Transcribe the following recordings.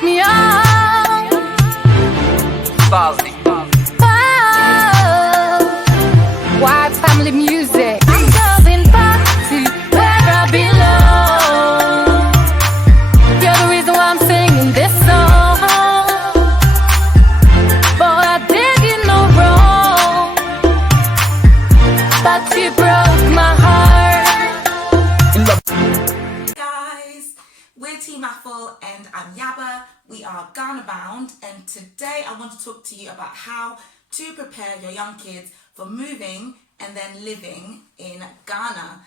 wake me up. Starzy. White family music. I'm going back to where I belong. You're the reason why I'm singing this song. Boy, I did you no wrong, but you broke my heart. Guys, we're Team Apple and I'm Yaba. We are Ghana bound, and today I want to talk to you about how to prepare your young kids for moving and then living in Ghana.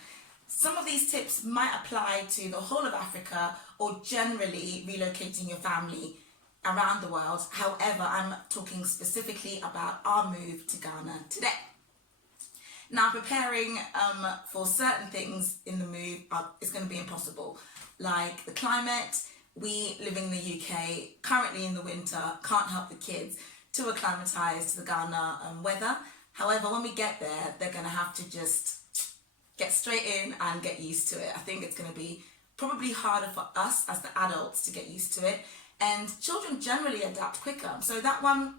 Some of these tips might apply to the whole of Africa or generally relocating your family around the world. However, I'm talking specifically about our move to Ghana today. Now, preparing for certain things in the move is going to be impossible, like the climate. We living in the UK, currently in the winter, can't help the kids to acclimatise to the Ghana weather. However, when we get there, they're going to have to just get straight in and get used to it. I think it's going to be probably harder for us as the adults to get used to it. And children generally adapt quicker. So that one,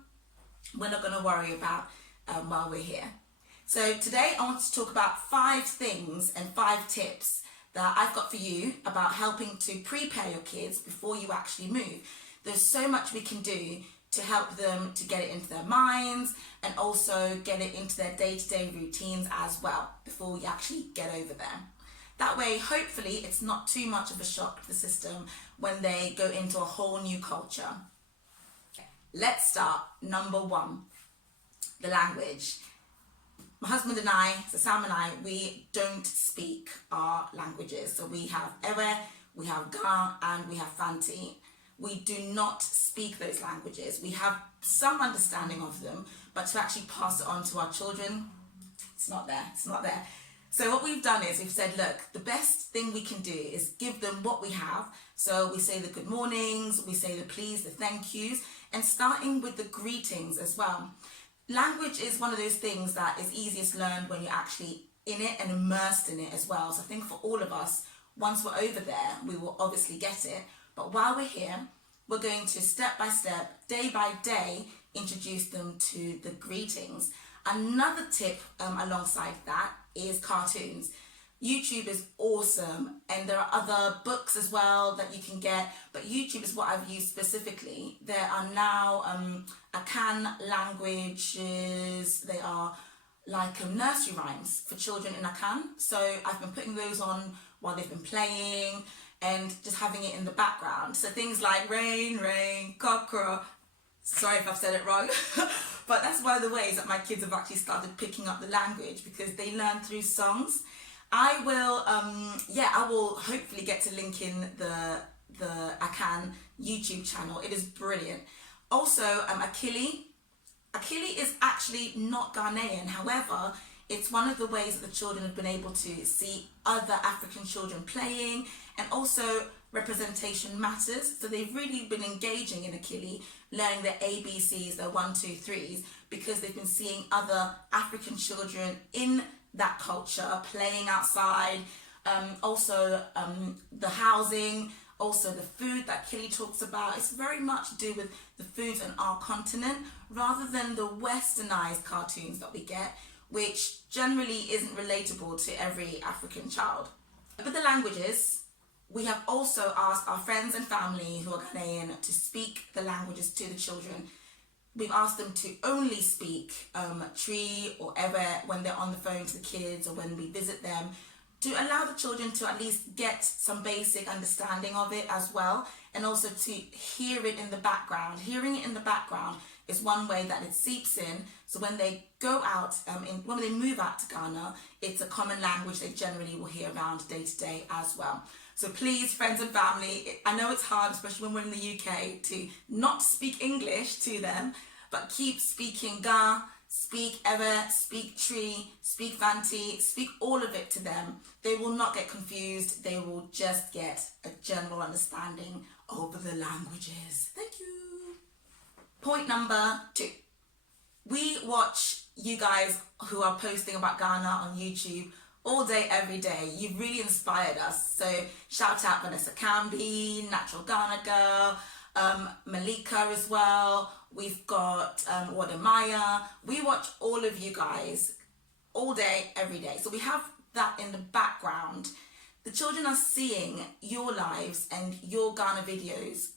we're not going to worry about while we're here. So today I want to talk about 5 things and 5 tips that I've got for you about helping to prepare your kids before you actually move. There's so much we can do to help them to get it into their minds and also get it into their day-to-day routines as well before we actually get over there. That way, hopefully, it's not too much of a shock to the system when they go into a whole new culture. Let's start. Number 1, the language. My husband and I, so Sam and I, we don't speak our languages. So we have Ewe, we have Ga, and we have Fanti. We do not speak those languages. We have some understanding of them, but to actually pass it on to our children, it's not there. It's not there. So what we've done is we've said, look, the best thing we can do is give them what we have. So we say the good mornings, we say the please, the thank yous, and starting with the greetings as well. Language is one of those things that is easiest learned when you're actually in it and immersed in it as well. So I think for all of us, once we're over there, we will obviously get it. But while we're here, we're going to step by step, day by day, introduce them to the greetings. Another tip alongside that is cartoons. YouTube is awesome, and there are other books as well that you can get, but YouTube is what I've used specifically. There are now Akan languages. They are like nursery rhymes for children in Akan. So I've been putting those on while they've been playing and just having it in the background. So things like rain, rain, cockroach. Sorry if I've said it wrong, but that's one of the ways that my kids have actually started picking up the language, because they learn through songs. I will hopefully get to link in the Akan YouTube channel. It is brilliant. Also, Akili is actually not Ghanaian. However, it's one of the ways that the children have been able to see other African children playing, and also representation matters. So they've really been engaging in Akili, learning their ABCs, their 1, 2, 3s, because they've been seeing other African children in that culture playing outside. Also the housing, also the food that Akili talks about. It's very much to do with the foods on our continent rather than the westernized cartoons that we get, which generally isn't relatable to every African child. With the languages, we have also asked our friends and family who are Ghanaian to speak the languages to the children. We've asked them to only speak Tree or Ewe when they're on the phone to the kids or when we visit them, to allow the children to at least get some basic understanding of it as well, and also to hear it in the background. Hearing it in the background is one way that it seeps in, so when they go out, when they move out to Ghana, it's a common language they generally will hear around day to day as well. So please, friends and family, I know it's hard, especially when we're in the UK, to not speak English to them, but keep speaking Ga, speak Ewe, speak Tree, speak Fanti, speak all of it to them. They will not get confused. They will just get a general understanding of the languages. Thank you. Point number 2. We watch you guys who are posting about Ghana on YouTube all day, every day. You've really inspired us. So shout out Vanessa Camby, Natural Ghana Girl, Malika as well. We've got Wadamaya. We watch all of you guys all day, every day. So we have that in the background. The children are seeing your lives and your Ghana videos.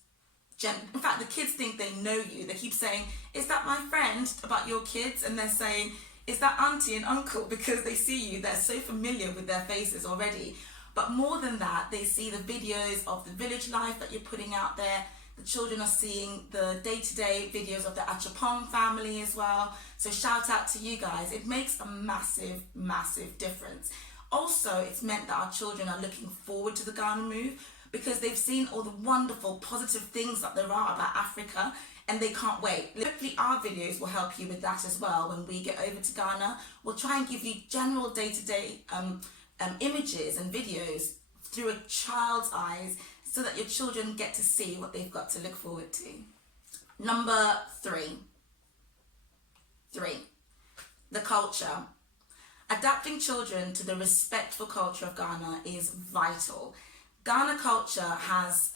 In fact, the kids think they know you. They keep saying, is that my friend, about your kids? And they're saying, is that auntie and uncle? Because they see you. They're so familiar with their faces already. But more than that, they see the videos of the village life that you're putting out there. The children are seeing the day-to-day videos of the Achapong family as well. So shout out to you guys. It makes a massive, massive difference. Also, it's meant that our children are looking forward to the Ghana move because they've seen all the wonderful, positive things that there are about Africa and they can't wait. Hopefully our videos will help you with that as well. When we get over to Ghana, we'll try and give you general day-to-day images and videos through a child's eyes so that your children get to see what they've got to look forward to. Number three, the culture. Adapting children to the respectful culture of Ghana is vital. Ghana culture has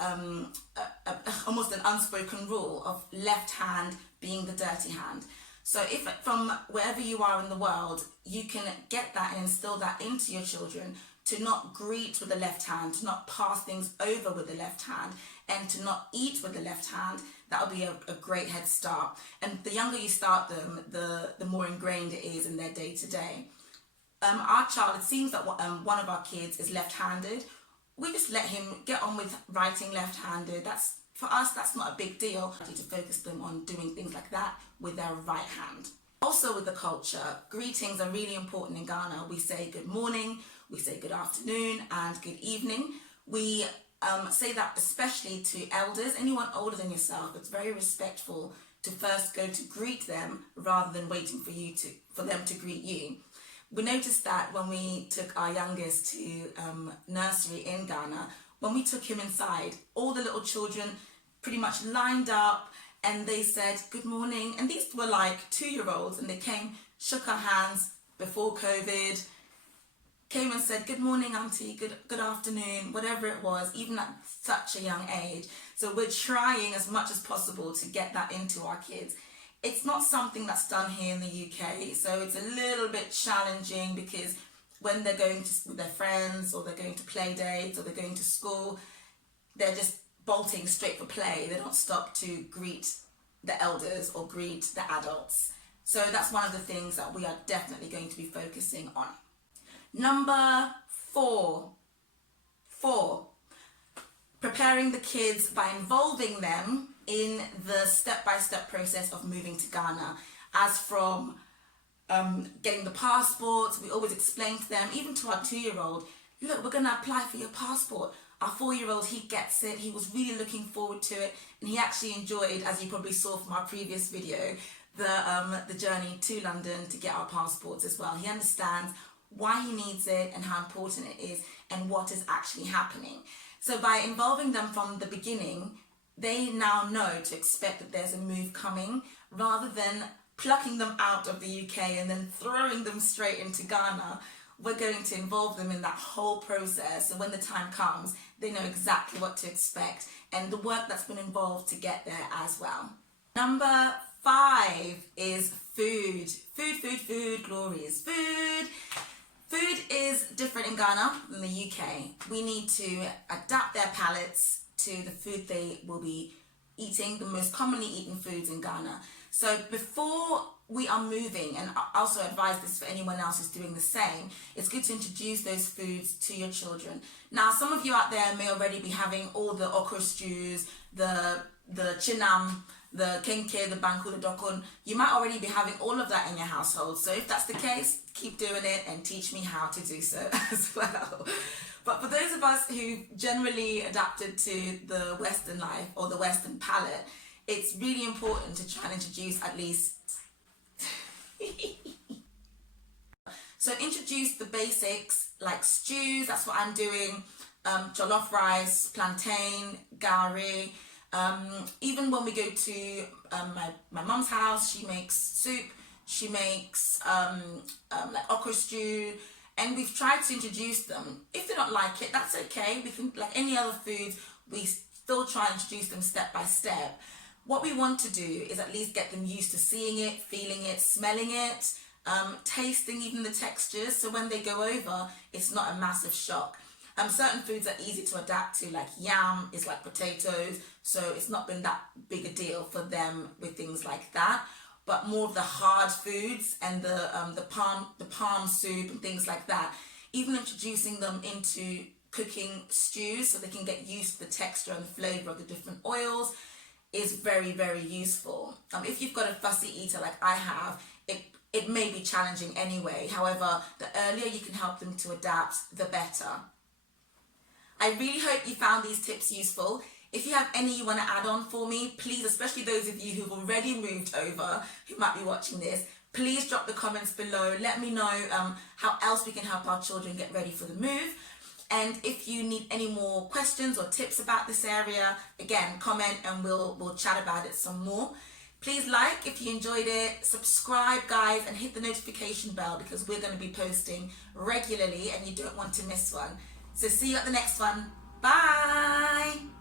almost an unspoken rule of left hand being the dirty hand. So if from wherever you are in the world, you can get that and instill that into your children to not greet with the left hand, to not pass things over with the left hand, and to not eat with the left hand, that will be a great head start. And the younger you start them, the more ingrained it is in their day-to-day. Our child, it seems that one of our kids is left-handed. We just let him get on with writing left-handed. For us, that's not a big deal. I need to focus them on doing things like that with their right hand. Also with the culture, greetings are really important in Ghana. We say good morning, we say good afternoon and good evening. We say that especially to elders, anyone older than yourself. It's very respectful to first go to greet them rather than waiting for them to greet you. We noticed that when we took our youngest to nursery in Ghana, when we took him inside, all the little children pretty much lined up and they said good morning. And these were like 2-year-olds and they came, shook our hands before COVID, came and said good morning auntie, good afternoon, whatever it was, even at such a young age. So we're trying as much as possible to get that into our kids. It's not something that's done here in the UK, so it's a little bit challenging because when they're going with their friends or they're going to play dates or they're going to school, they're just bolting straight for play. They don't stop to greet the elders or greet the adults. So that's one of the things that we are definitely going to be focusing on. Number four, preparing the kids by involving them in the step-by-step process of moving to Ghana. As from getting the passports, we always explain to them, even to our 2-year-old, look, we're going to apply for your passport. Our 4-year-old, he gets it. He was really looking forward to it. And he actually enjoyed, as you probably saw from our previous video, the journey to London to get our passports as well. He understands why he needs it and how important it is and what is actually happening. So by involving them from the beginning, they now know to expect that there's a move coming rather than plucking them out of the UK and then throwing them straight into Ghana. We're going to involve them in that whole process, and when the time comes, they know exactly what to expect and the work that's been involved to get there as well. Number 5 is food. Food, glorious food. Food is different in Ghana than the UK. We need to adapt their palates to the food they will be eating, the most commonly eaten foods in Ghana. So before we are moving, and I also advise this for anyone else who's doing the same, it's good to introduce those foods to your children. Now, some of you out there may already be having all the okra stews, the chinam, the kenke, the banku, the dokun. You might already be having all of that in your household. So if that's the case, keep doing it and teach me how to do so as well. But for those of us who generally adapted to the Western life or the Western palate, it's really important to try and introduce at least so introduce the basics like stews. That's what I'm doing. Jollof rice, plantain, gari. Even when we go to my mum's house, she makes soup. She makes like okra stew, and we've tried to introduce them. If they don't like it, that's okay. We can, like any other food, we still try and introduce them step by step. What we want to do is at least get them used to seeing it, feeling it, smelling it, tasting even the textures, so when they go over, it's not a massive shock. Certain foods are easy to adapt to, like yam is like potatoes, so it's not been that big a deal for them with things like that. But more of the hard foods and the palm soup and things like that, even introducing them into cooking stews so they can get used to the texture and the flavor of the different oils is very, very useful. If you've got a fussy eater like I have, it may be challenging anyway. However, the earlier you can help them to adapt, the better. I really hope you found these tips useful. If you have any you want to add on for me, please, especially those of you who've already moved over, who might be watching this, please drop the comments below. Let me know how else we can help our children get ready for the move. And if you need any more questions or tips about this area, again, comment and we'll chat about it some more. Please like if you enjoyed it, subscribe guys, and hit the notification bell because we're going to be posting regularly and you don't want to miss one. So see you at the next one. Bye!